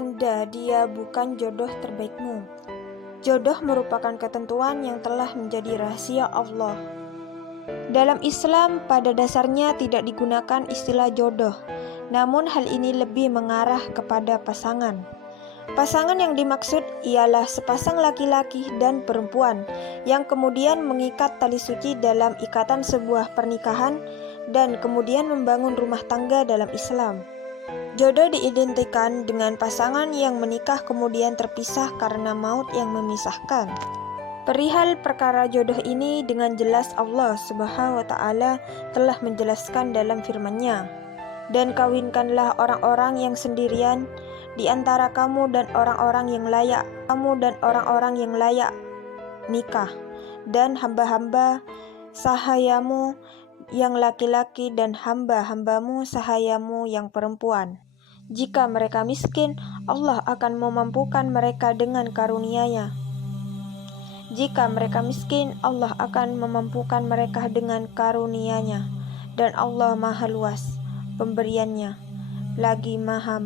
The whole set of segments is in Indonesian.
tanda dia bukan jodoh terbaikmu. Jodoh merupakan ketentuan yang telah menjadi rahasia Allah. Dalam Islam, pada dasarnya tidak digunakan istilah jodoh, namun hal ini lebih mengarah kepada pasangan. Pasangan yang dimaksud ialah sepasang laki-laki dan perempuan yang kemudian mengikat tali suci dalam ikatan sebuah pernikahan dan kemudian membangun rumah tangga dalam Islam. Jodoh diidentikan dengan pasangan yang menikah kemudian terpisah karena maut yang memisahkan. Perihal perkara jodoh ini dengan jelas Allah Subhanahu wa Ta'ala telah menjelaskan dalam firman-Nya. Dan kawinkanlah orang-orang yang sendirian di antara kamu dan orang-orang yang layak nikah, dan hamba-hamba sahayamu yang laki-laki dan hamba-hambamu sahayamu yang perempuan. Jika mereka miskin, Allah akan memampukan mereka dengan karunia-Nya. Jika mereka miskin, Allah akan memampukan mereka dengan karunia-Nya, dan Allah Maha Luas pemberiannya, lagi maha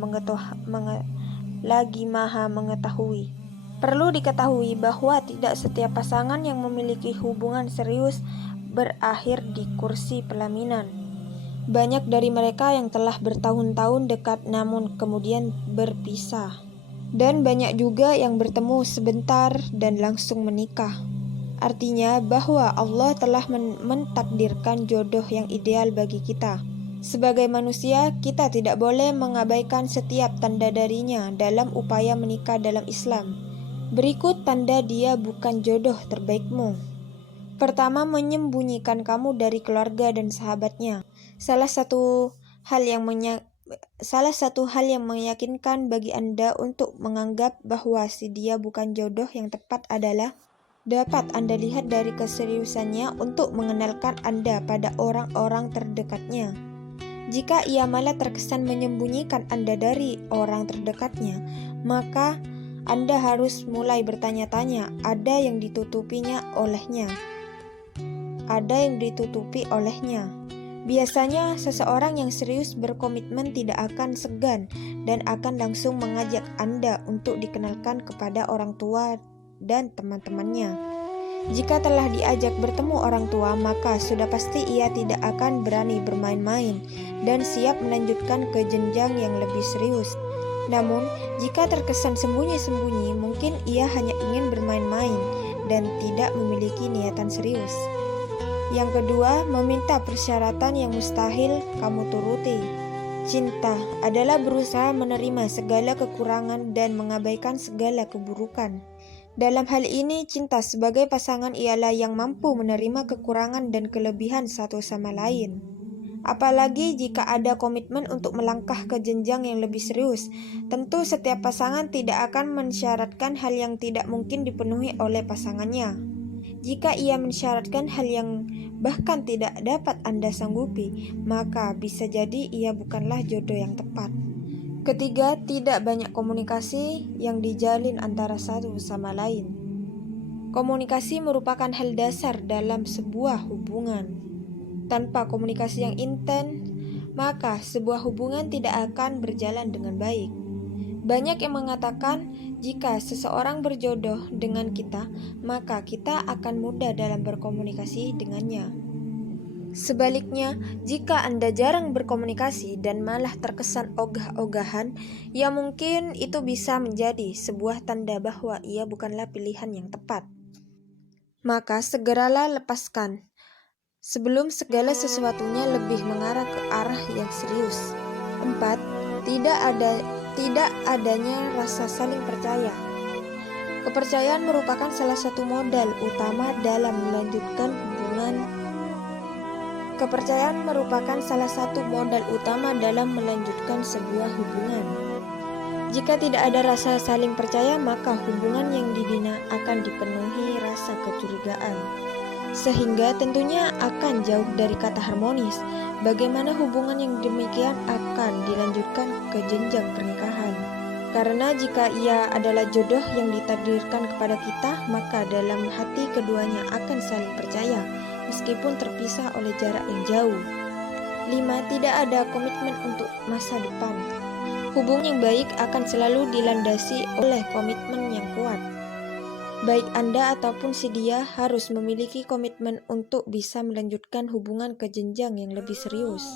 mengetahui. Perlu diketahui bahwa tidak setiap pasangan yang memiliki hubungan serius berakhir di kursi pelaminan. Banyak dari mereka yang telah bertahun-tahun dekat namun kemudian berpisah. Dan banyak juga yang bertemu sebentar dan langsung menikah. Artinya bahwa Allah telah mentakdirkan jodoh yang ideal bagi kita. Sebagai manusia, kita tidak boleh mengabaikan setiap tanda darinya dalam upaya menikah dalam Islam. Berikut tanda dia bukan jodoh terbaikmu. Pertama, menyembunyikan kamu dari keluarga dan sahabatnya. Salah satu hal yang meyakinkan bagi Anda untuk menganggap bahwa si dia bukan jodoh yang tepat adalah dapat Anda lihat dari keseriusannya untuk mengenalkan Anda pada orang-orang terdekatnya. Jika ia malah terkesan menyembunyikan Anda dari orang terdekatnya, maka Anda harus mulai bertanya-tanya, ada yang ditutupi olehnya. Biasanya seseorang yang serius berkomitmen tidak akan segan dan akan langsung mengajak Anda untuk dikenalkan kepada orang tua dan teman-temannya. Jika telah diajak bertemu orang tua, maka sudah pasti ia tidak akan berani bermain-main dan siap melanjutkan ke jenjang yang lebih serius. Namun, jika terkesan sembunyi-sembunyi, mungkin ia hanya ingin bermain-main dan tidak memiliki niatan serius. Yang kedua, meminta persyaratan yang mustahil kamu turuti. Cinta adalah berusaha menerima segala kekurangan dan mengabaikan segala keburukan. Dalam hal ini, cinta sebagai pasangan ialah yang mampu menerima kekurangan dan kelebihan satu sama lain. Apalagi jika ada komitmen untuk melangkah ke jenjang yang lebih serius, tentu setiap pasangan tidak akan mensyaratkan hal yang tidak mungkin dipenuhi oleh pasangannya. Jika ia mensyaratkan hal yang bahkan tidak dapat Anda sanggupi, maka bisa jadi ia bukanlah jodoh yang tepat. Ketiga, tidak banyak komunikasi yang dijalin antara satu sama lain. Komunikasi merupakan hal dasar dalam sebuah hubungan. Tanpa komunikasi yang intens, maka sebuah hubungan tidak akan berjalan dengan baik. Banyak yang mengatakan, jika seseorang berjodoh dengan kita, maka kita akan mudah dalam berkomunikasi dengannya. Sebaliknya, jika Anda jarang berkomunikasi dan malah terkesan ogah-ogahan, ya mungkin itu bisa menjadi sebuah tanda bahwa ia bukanlah pilihan yang tepat. Maka segeralah lepaskan, sebelum segala sesuatunya lebih mengarah ke arah yang serius. 4. Tidak adanya rasa saling percaya. Kepercayaan merupakan salah satu modal utama dalam melanjutkan hubungan. Kepercayaan merupakan salah satu modal utama dalam melanjutkan sebuah hubungan. Jika tidak ada rasa saling percaya, maka hubungan yang dibina akan dipenuhi rasa kecurigaan, sehingga tentunya akan jauh dari kata harmonis. Bagaimana hubungan yang demikian akan dilanjutkan ke jenjang pernikahan? Karena jika ia adalah jodoh yang ditakdirkan kepada kita, maka dalam hati keduanya akan saling percaya, meskipun terpisah oleh jarak yang jauh. 5. Tidak ada komitmen untuk masa depan. Hubungan yang baik akan selalu dilandasi oleh komitmen yang kuat. Baik Anda ataupun si dia harus memiliki komitmen untuk bisa melanjutkan hubungan ke jenjang yang lebih serius.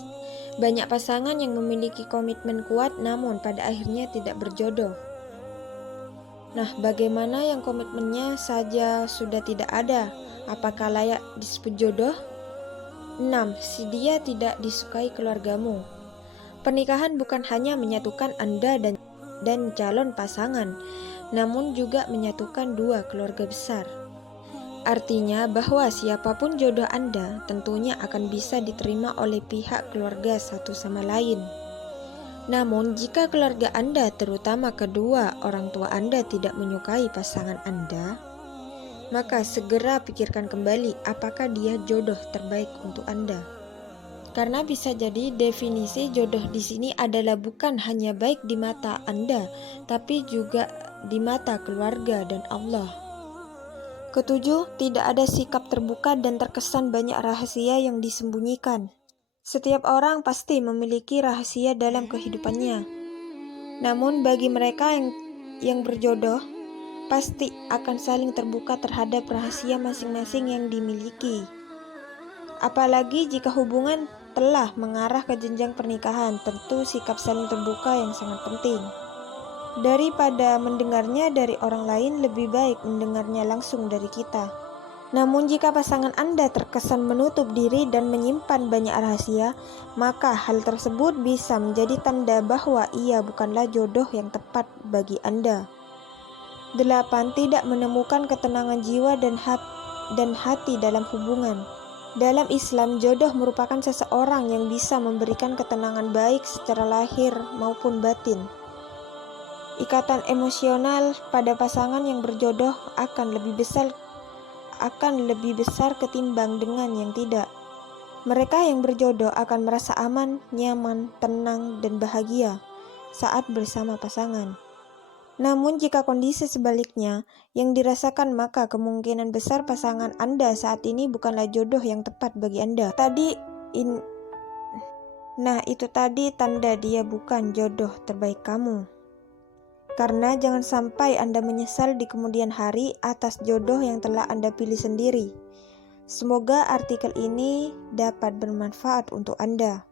Banyak pasangan yang memiliki komitmen kuat namun pada akhirnya tidak berjodoh. Nah, bagaimana yang komitmennya saja sudah tidak ada? Apakah layak disebut jodoh? 6. Si dia tidak disukai keluargamu. Pernikahan bukan hanya menyatukan Anda dan calon pasangan, namun juga menyatukan dua keluarga besar. Artinya bahwa siapapun jodoh Anda tentunya akan bisa diterima oleh pihak keluarga satu sama lain. Namun jika keluarga Anda, terutama kedua orang tua Anda, tidak menyukai pasangan Anda, maka segera pikirkan kembali apakah dia jodoh terbaik untuk Anda. Karena bisa jadi definisi jodoh di sini adalah bukan hanya baik di mata Anda, tapi juga di mata keluarga dan Allah. Ketujuh, tidak ada sikap terbuka dan terkesan banyak rahasia yang disembunyikan. Setiap orang pasti memiliki rahasia dalam kehidupannya. Namun bagi mereka yang berjodoh, pasti akan saling terbuka terhadap rahasia masing-masing yang dimiliki. Apalagi jika hubungan telah mengarah ke jenjang pernikahan, tentu sikap saling terbuka yang sangat penting. Daripada mendengarnya dari orang lain, lebih baik mendengarnya langsung dari kita. Namun jika pasangan Anda terkesan menutup diri dan menyimpan banyak rahasia, maka hal tersebut bisa menjadi tanda bahwa ia bukanlah jodoh yang tepat bagi Anda. 8. Tidak menemukan ketenangan jiwa dan hati dalam hubungan. Dalam Islam, jodoh merupakan seseorang yang bisa memberikan ketenangan baik secara lahir maupun batin. Ikatan emosional pada pasangan yang berjodoh akan lebih besar ketimbang dengan yang tidak. Mereka yang berjodoh akan merasa aman, nyaman, tenang, dan bahagia saat bersama pasangan. Namun jika kondisi sebaliknya yang dirasakan, maka kemungkinan besar pasangan Anda saat ini bukanlah jodoh yang tepat bagi Anda. Itu tadi tanda dia bukan jodoh terbaik kamu. Karena jangan sampai Anda menyesal di kemudian hari atas jodoh yang telah Anda pilih sendiri. Semoga artikel ini dapat bermanfaat untuk Anda.